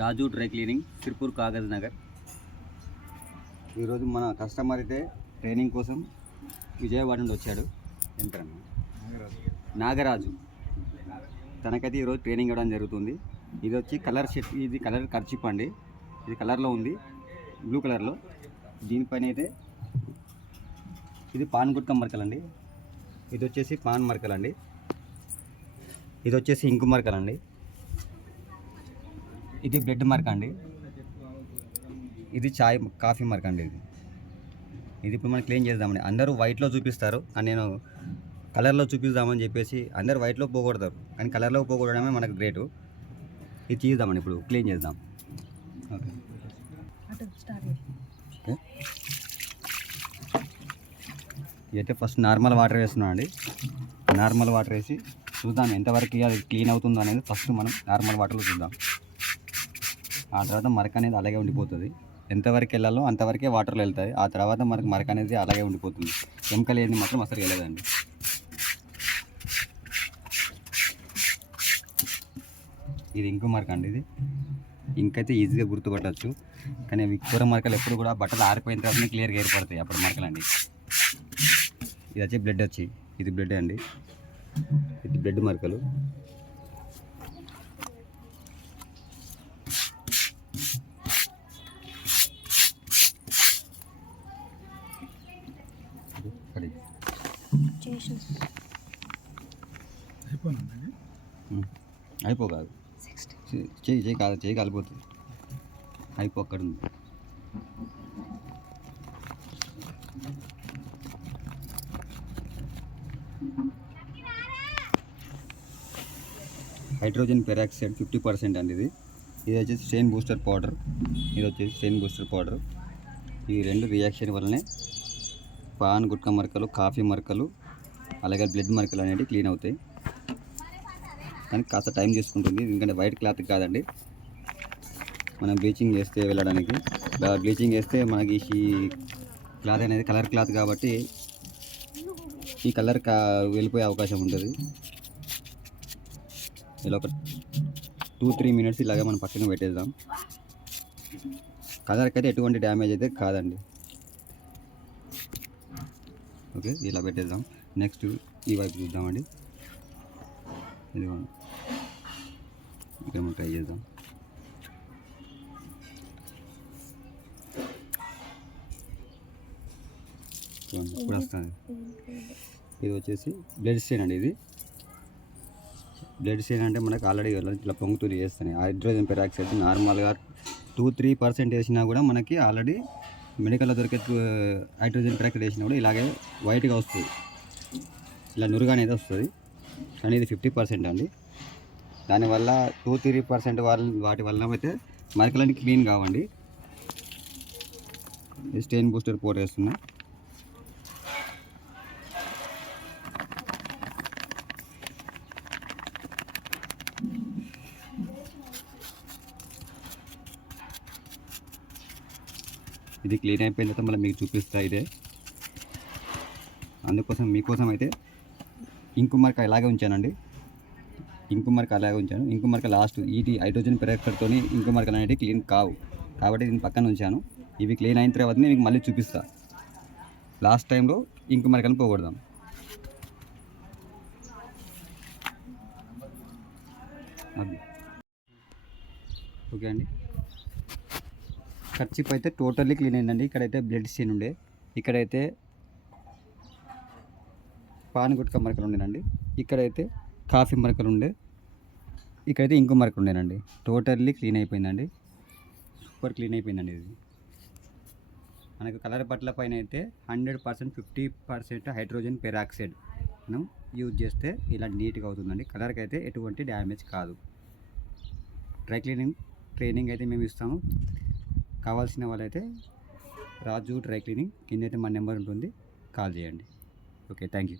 రాజు dry cleaning, Sirpur Kagaz Nagar. ఈరోజు మన customer అయితే ట్రైనింగ్ కోసం విజయవాడ నుండి వచ్చాడు. ఏంటన్నా నాగరాజు. తనకైతే ఈరోజు ట్రైనింగ్ ఇవ్వడం జరుగుతుంది. ఇది వచ్చి కలర్ షర్ట్, ఇది కలర్ కర్చిప్ అండి. ఇది కలర్లో ఉంది, బ్లూ కలర్లో. దీనిపైన అయితే ఇది పాన్ గుట్క మరకలండి. ఇది వచ్చేసి పాన్ మరకలండి. ఇది వచ్చేసి ఇంకు మరకలండి. ఇది బ్రెడ్ మరక అండి. ఇది చాయ్ కాఫీ మరక అండి. ఇది ఇప్పుడు మనం క్లీన్ చేద్దామండి. అందరూ వైట్లో చూపిస్తారు, కానీ నేను కలర్లో చూపిద్దామని చెప్పేసి అందరూ వైట్లో పోగొడతారు, కానీ కలర్లో పోగొడడమే మనకు గ్రేటు. ఇది తీద్దామండి, ఇప్పుడు క్లీన్ చేద్దాం. ఓకే, ఇదైతే ఫస్ట్ నార్మల్ వాటర్ వేస్తున్నాం అండి. నార్మల్ వాటర్ వేసి చూద్దాం ఎంతవరకు అది క్లీన్ అవుతుందో అనేది. ఫస్ట్ మనం నార్మల్ వాటర్లో చూద్దాం. ఆ తర్వాత మరక అనేది అలాగే ఉండిపోతుంది. ఎంతవరకు వెళ్ళాలో అంతవరకే వాటర్లో వెళ్తాయి. ఆ తర్వాత మనకు మరక అనేది అలాగే ఉండిపోతుంది. కెమికల్ ఏంది మాత్రం అసలు వెళ్ళదండి. ఇది ఇంకు మరక అండి. ఇది ఇంకైతే ఈజీగా గుర్తుపట్టచ్చు, కానీ కూర మరకలు ఎప్పుడు కూడా బట్టలు ఆరిపోయిన తర్వాత క్లియర్గా ఏర్పడతాయి అప్పుడు మరకలు అండి. ఇది వచ్చి బ్లడ్ వచ్చి, ఇది బ్లడ్ అండి. ఇది బ్లడ్ మరకలు. అయిపోకాదు, చేయి కాదు, చేయి కాలిపోతుంది. అయిపో అక్కడ ఉంది. హైడ్రోజన్ పెరాక్సైడ్ 50% అండి. ఇది వచ్చేసి స్టెయిన్ బూస్టర్ పౌడర్. ఇది వచ్చేసి స్టెయిన్ బూస్టర్ పౌడర్. ఈ రెండు రియాక్షన్ వల్లనే పాన్ గుట్క మరకలు, కాఫీ మరకలు, అలాగే బ్లడ్ మరకలు అనేవి క్లీన్ అవుతాయి. కానీ కాస్త టైం తీసుకుంటుంది, ఎందుకంటే వైట్ క్లాత్ కాదండి. మనం బ్లీచింగ్ చేస్తే వెళ్ళడానికి, బ్లీచింగ్ చేస్తే మనకి ఈ క్లాత్ అనేది కలర్ క్లాత్ కాబట్టి ఈ కలర్ వెళ్ళిపోయే అవకాశం ఉంటుంది. ఇలా ఒక 2-3 మినిట్స్ ఇలాగే మనం పక్కన పెట్టేద్దాం. కలర్కి అయితే ఎటువంటి డ్యామేజ్ అయితే కాదండి. ఓకే, ఇలా పెట్టేద్దాం. నెక్స్ట్ ఈ వైపు చూద్దామండి. ఇదిగోండి, ఇంకేమో ట్రై చేద్దాం. ఇప్పుడు వస్తుంది. ఇది వచ్చేసి బ్లడ్ స్టెయిన్ అండి. ఇది బ్లడ్ స్టెయిన్ అంటే మనకు ఆల్రెడీ ఇట్లా పొంగుతుంది చేస్తాయి. హైడ్రోజన్ పెరాక్సైడ్ నార్మల్గా 2-3% వేసినా కూడా మనకి ఆల్రెడీ మెడికల్లో దొరికే హైడ్రోజన్ పెరాక్సైడ్ వేసినా కూడా ఇలాగే వైట్గా వస్తుంది, ఇలా నురుగా అనేది వస్తుంది. కానీ ఇది 50% అండి. దానివల్ల 2-3% వాటి వల్ల అయితే మరకలన్నీ క్లీన్ కావండి. స్టెయిన్ బూస్టర్ పౌడర్ వేస్తున్నా. ఇది క్లీన్ అయిపోయిన తర్వాత మళ్ళీ మీకు చూపిస్తా. ఇదే అందుకోసం మీకోసం అయితే ఇంకు మరక ఇలాగే ఉంచానండి. ఇంకు మరక అలాగే ఉంచాను. ఇంకు మరక లాస్ట్ ఇది హైడ్రోజన్ పెరాక్సైడ్తో ఇంకు మరకలు అనేవి క్లీన్ కావు కాబట్టి దీన్ని పక్కన ఉంచాను. ఇవి క్లీన్ అయిన తర్వాత మీకు మళ్ళీ చూపిస్తా. లాస్ట్ టైంలో ఇంకు మరకలను పోగొడదాం. అది ఓకే అండి. కర్చీప్ అయితే టోటల్లీ క్లీన్ అయిందండి. ఇక్కడైతే బ్లడ్ స్టెయిన్ ఉండే, ఇక్కడైతే పాన్ గుట్క మరకలు ఉండేనండి, ఇక్కడైతే కాఫీ మరకలు ఉండే, ఇక్కడైతే ఇంకు మరకలు ఉండేనండి. టోటల్లీ క్లీన్ అయిపోయిందండి. సూపర్ క్లీన్ అయిపోయిందండి. ఇది మనకు కలర్ బట్టల పైన అయితే 100% 50% హైడ్రోజన్ పెరాక్సైడ్ మనం యూజ్ చేస్తే ఇలా నీట్గా అవుతుందండి. కలర్కి అయితే ఎటువంటి డ్యామేజ్ కాదు. డ్రై క్లీనింగ్ ట్రైనింగ్ అయితే మేము ఇస్తాము. కావాల్సిన వాళ్ళైతే రాజు డ్రై క్లీనింగ్ కింద అయితే మా నెంబర్ ఉంటుంది, కాల్ చేయండి. Okay, thank you.